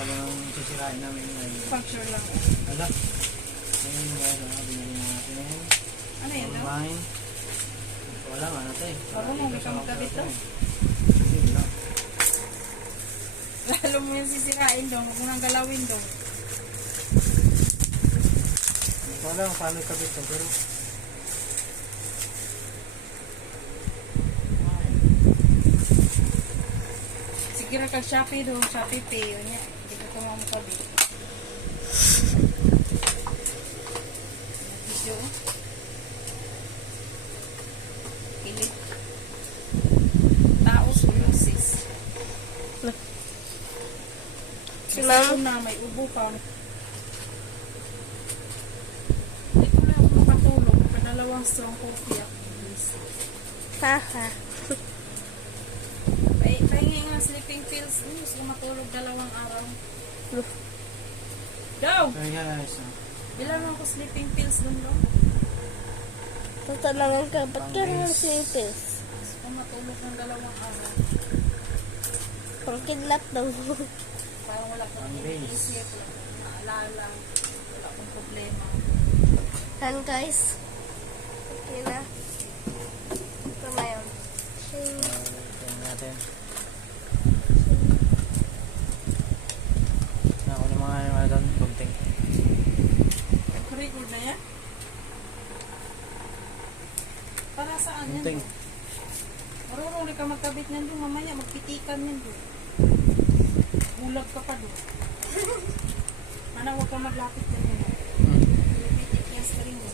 habang sisirain namin ngayon. Puncture lang. Ala. Ayun guys, binili natin. Ano yan daw? Online. Wala nga na ito eh. Marunong ka magkabit to. Hindi lang. Lalo mo yung sisirain daw. Huwag mo nang galawin daw. Hindi ko alam paano ikabit to, pero Sige na kag Shopee daw. Shopee Pay. Yun yan. Hindi ko ito mamukabit. Video. Kilit. Taos uses. Si Ma'am Ma'am. na may ubo pa. Hindi ko na ako makatulog. Padalawang strong coffee ako. Haha. Pahingi nga sleeping pills. Gusto ko matulog 2 araw. Daw! kaya guys, Bilang ako sleeping pills dun daw. Tatanangan ka, ba't ka naman sinipis? Gusto ko matulog ng 2 araw. Pangkidlat daw. Parang wala akong Pang-days. iniisip. Wala akong naalala. Wala akong problema. Yan guys. Okay na. Ito na yun. tingnan natin. Ako na mga doon, bunting. Record na yan? Para saan yan? Bunting. Marunong ka magkabit niyan doon. Mamaya magpitikan yan doon. Bulag ka pa doon. Mana huwag ka maglapit na yun. Pitik yung string mo.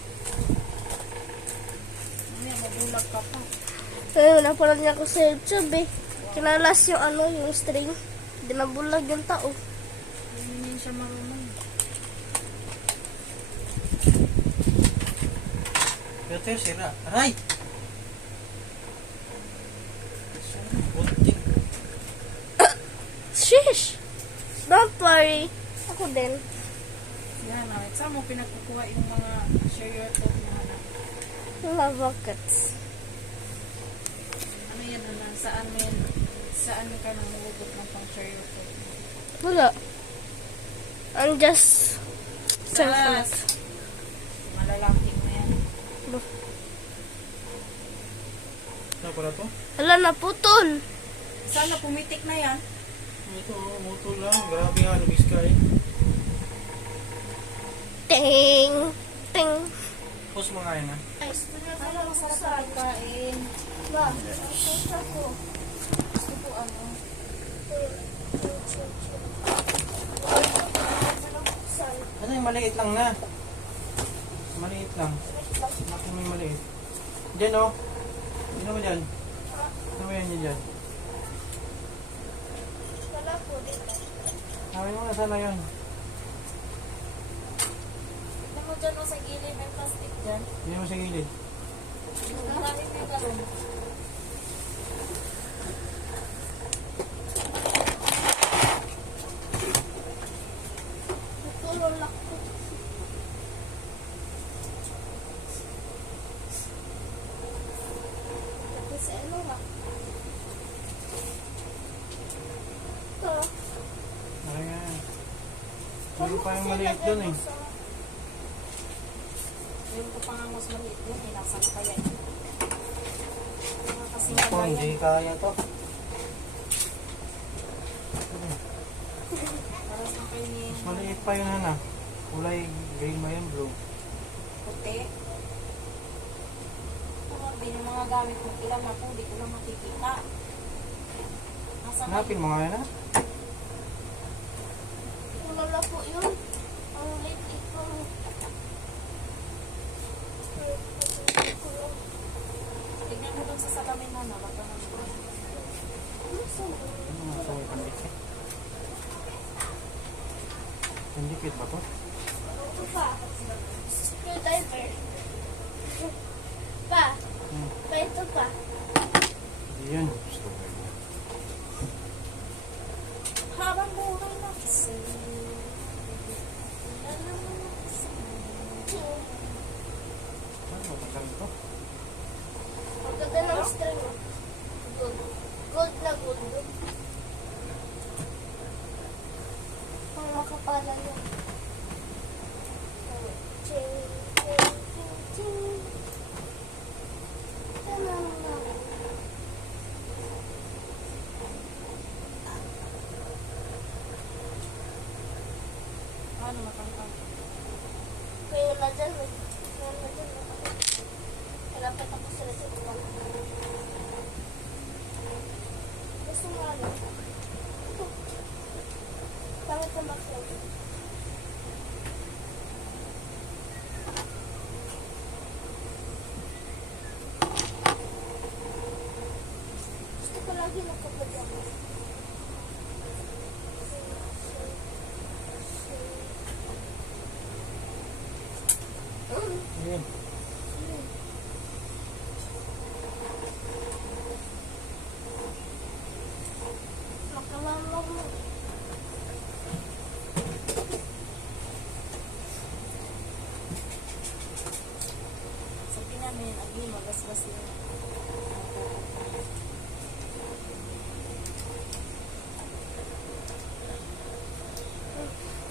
Mamaya mabulag ka pa. Ayun, napanood niya ako sa YouTube eh. Kinalas yung yung string. Dinabulag yung tao. Hindi siya marunong. Pero tayo sira. Aray! Bunting. Shish! Don't worry. Ako din. Yan na. Saan mo pinagkukuha yung mga share your thought mo? Mga buckets. Ano yan na? Saan mo yan? Saan ka nang magugot ng pang share your thought mo? Wala. I'm just Sas! Malalaki mo yan. Ano pala to? Hala, naputol. Sana pumitik na yan. Ito, moto lang. Grabe nga, nabis ka eh. Ting! Ting! Post mo nga yun ha. Ano masarap na pagkain? Ba? Gusto ko. Gusto ko ano? Ano yung maliit lang na? Maliit lang. Bakit may maliit? Diyan o. Ano mo dyan? Ano mo yan dyan? Wala po dito. Sabi mo na sana yun. Ano mo dyan o sa gilid ng plastic dyan? Hindi mo sa gilid. Ang dami mo yung galon. Natulol ako. Kasi ano nga? Ito. Ay nga. Meron pa yung maliit dun eh. Yung ko pang mas maliit yun. Inasan ko kaya yun. Mga kasing Ako, hindi kaya to. para sa kayo ni Mas maliit pa yun hana. Kulay green ba yan bro? puti. Ano din yung mga gamit mo. Ilang na po. Hindi ko lang makikita. Nasa Hanapin mo nga yun ha. Wala po yun. Ang late ito. Tignan mo dun sa salamin mo na. Baka na siya. Ano nga ito? Pandikit. Pandikit ba to? Ito pa. Screwdriver. Pa. Pa ito pa. Yun. Habang buhay na kasi. Ano ba ito? Ang ganda ng string. Gold. Gold na gold. na matangkang. Kaya na dyan, kaya na dyan. Malapit ako sila sa uwan. Gusto mo ano? Ito. Bakit na bakit? Gusto ko lagi nakapag ako. Ayun. Makalamang mo. Sabi namin, agi, magasgas yun.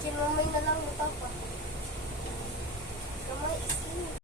Kinamay na lang yung papa. Kamay is